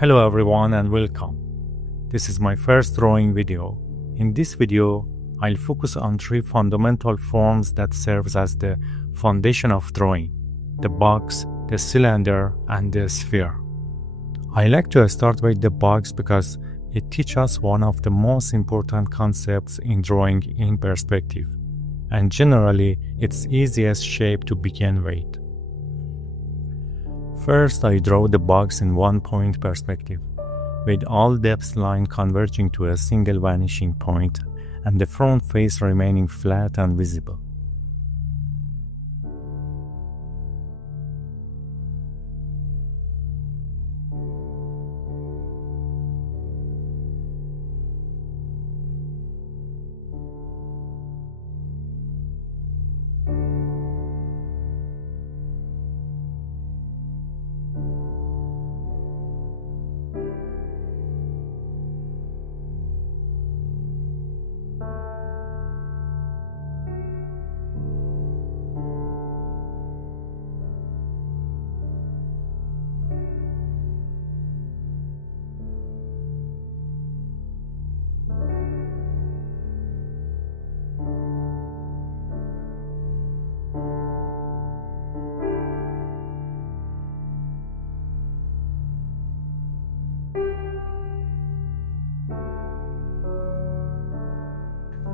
Hello everyone and welcome. This is my first drawing video. In this video, I'll focus on three fundamental forms that serves as the foundation of drawing: the box, the cylinder, and the sphere. I like to start with the box because it teaches us one of the most important concepts in drawing in perspective, and generally its easiest shape to begin with. First, I draw the box in one-point perspective, with all depth lines converging to a single vanishing point, and the front face remaining flat and visible.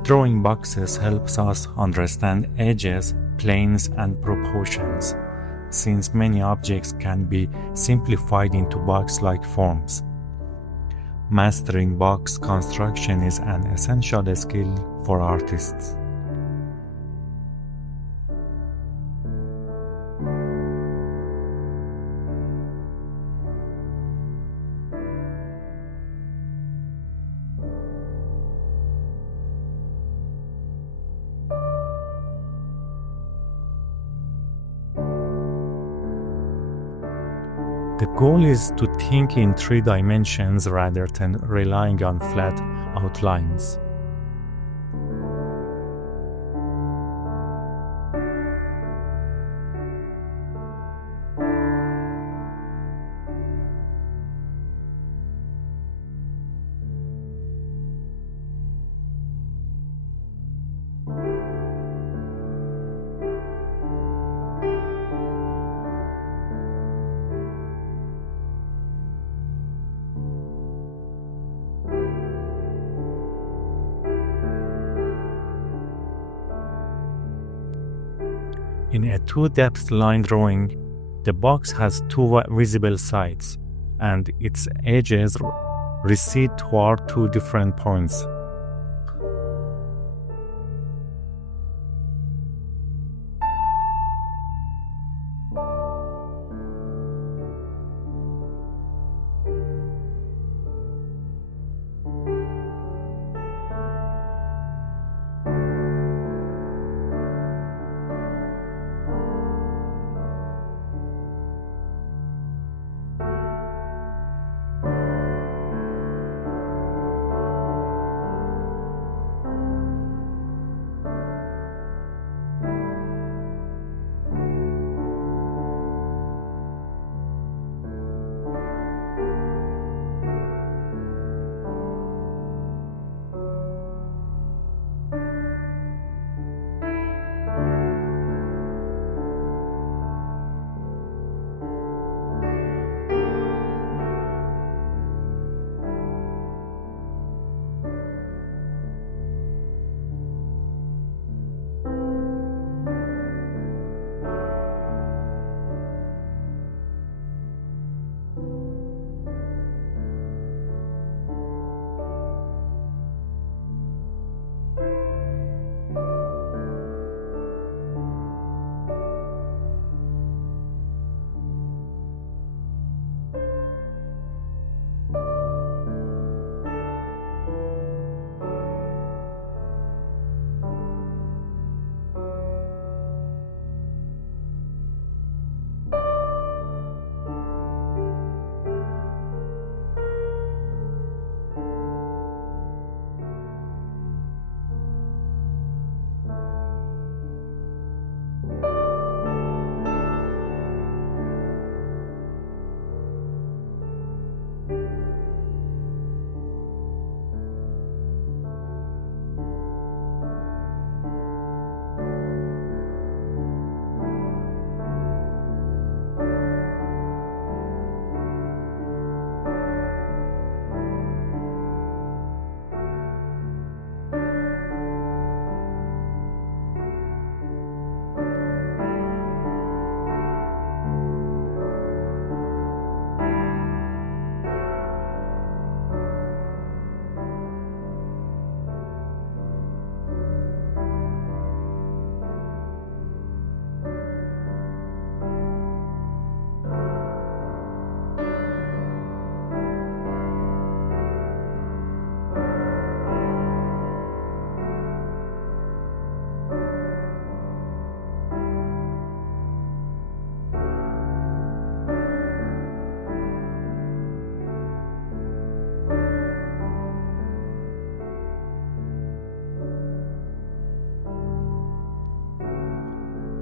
Drawing boxes helps us understand edges, planes, and proportions, since many objects can be simplified into box-like forms. Mastering box construction is an essential skill for artists. The goal is to think in three dimensions rather than relying on flat outlines. In a two-depth line drawing, the box has two visible sides, and its edges recede toward two different points.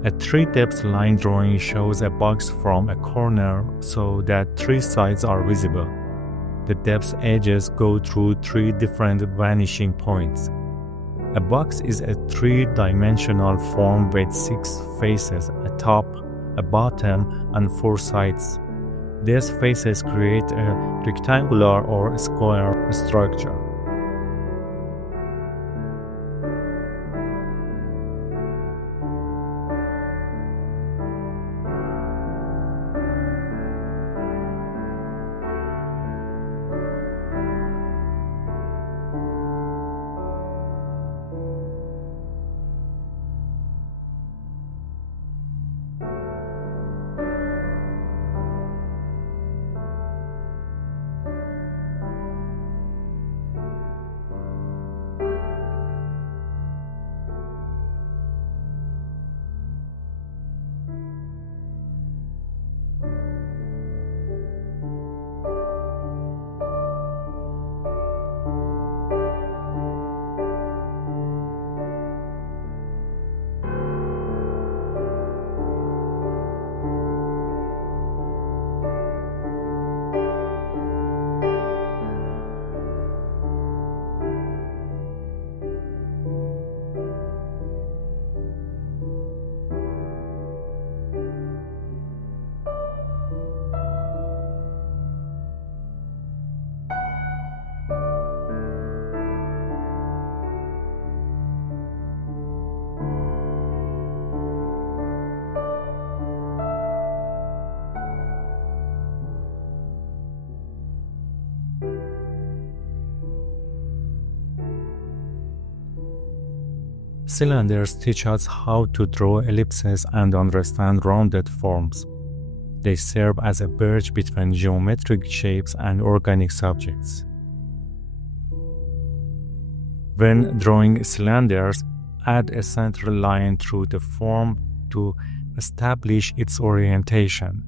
A 3-depth line drawing shows a box from a corner so that 3 sides are visible. The depth edges go through 3 different vanishing points. A box is a 3-dimensional form with 6 faces, a top, a bottom, and 4 sides. These faces create a rectangular or square structure. Cylinders teach us how to draw ellipses and understand rounded forms. They serve as a bridge between geometric shapes and organic subjects. When drawing cylinders, add a central line through the form to establish its orientation.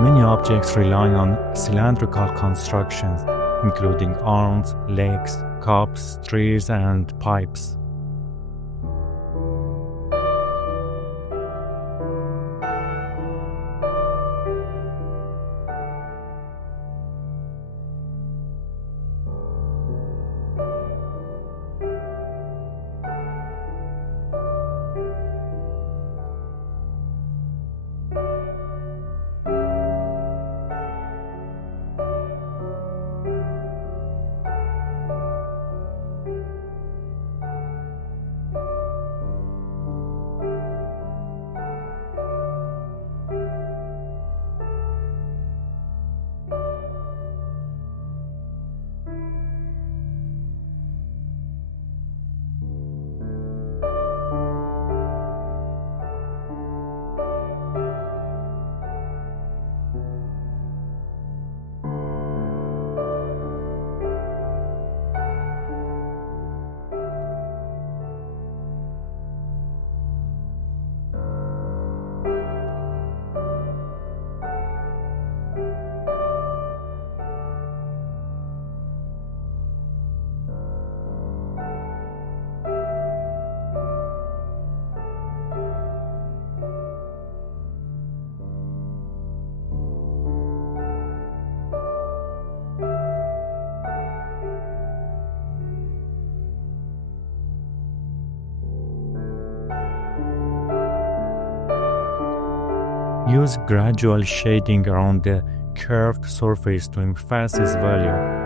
Many objects rely on cylindrical constructions, including arms, legs, cups, trees, and pipes. Use gradual shading around the curved surface to emphasize value.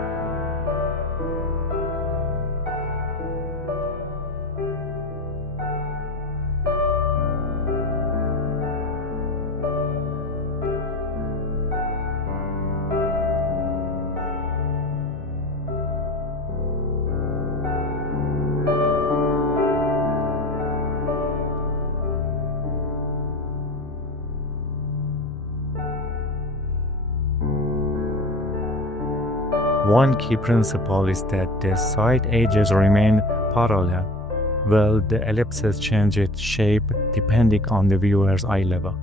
One key principle is that the side edges remain parallel, while the ellipses change its shape depending on the viewer's eye level.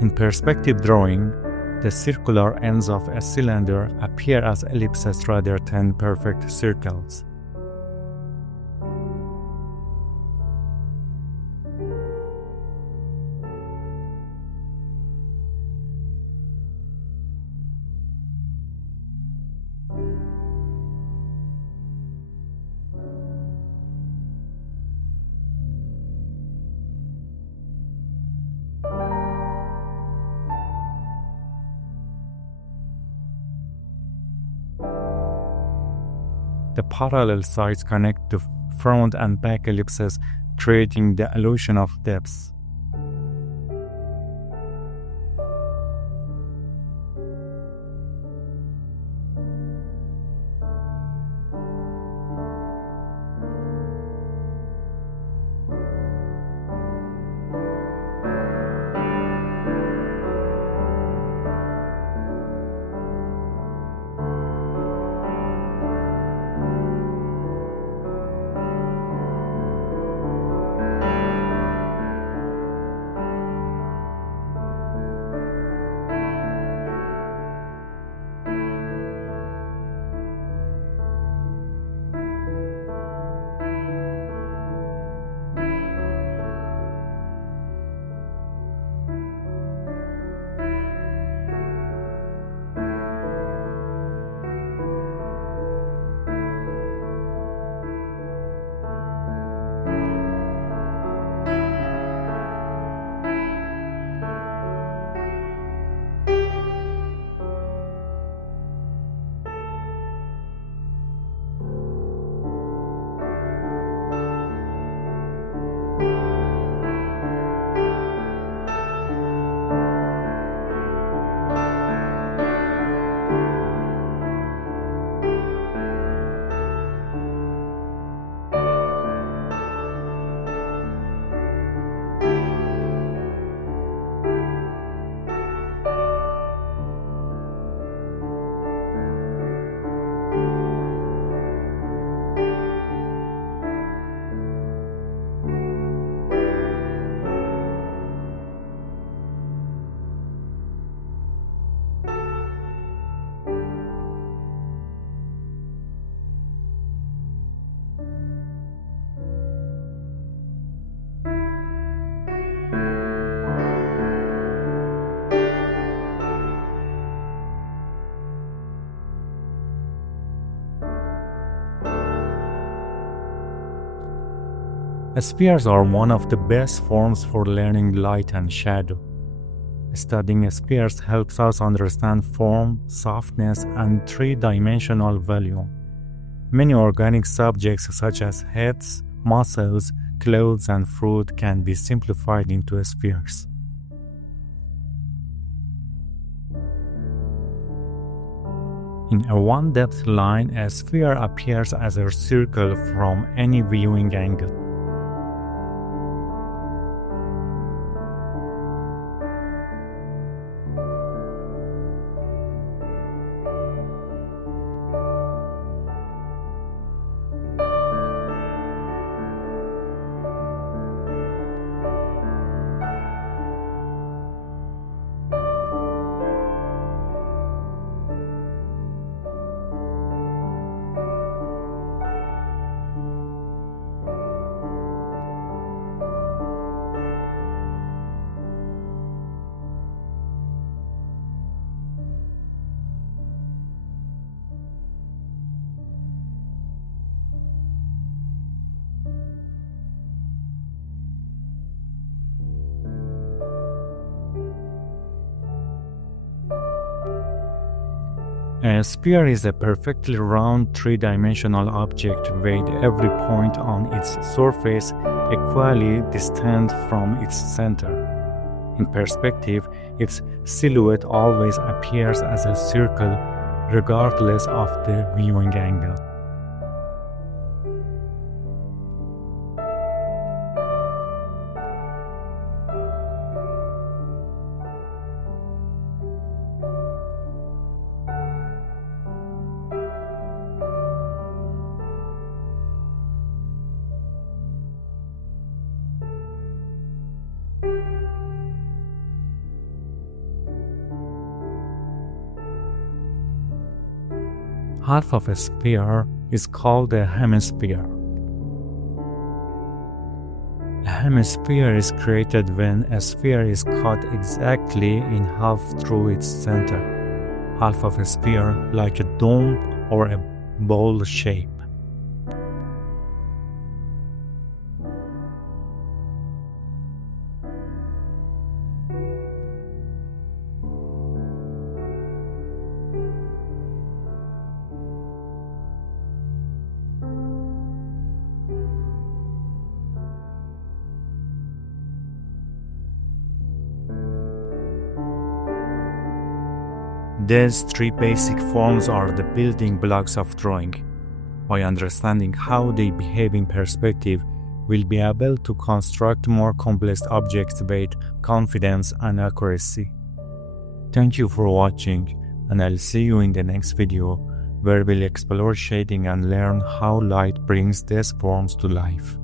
In perspective drawing, the circular ends of a cylinder appear as ellipses rather than perfect circles. The parallel sides connect the front and back ellipses, creating the illusion of depth. Spheres are one of the best forms for learning light and shadow. Studying spheres helps us understand form, softness, and three-dimensional volume. Many organic subjects such as heads, muscles, clothes, and fruit can be simplified into spheres. In a one-depth line, a sphere appears as a circle from any viewing angle. A sphere is a perfectly round three-dimensional object with every point on its surface equally distant from its center. In perspective, its silhouette always appears as a circle regardless of the viewing angle. Half of a sphere is called a hemisphere. A hemisphere is created when a sphere is cut exactly in half through its center. Half of a sphere, like a dome or a bowl shape. These three basic forms are the building blocks of drawing. By understanding how they behave in perspective, we'll be able to construct more complex objects with confidence and accuracy. Thank you for watching, and I'll see you in the next video, where we'll explore shading and learn how light brings these forms to life.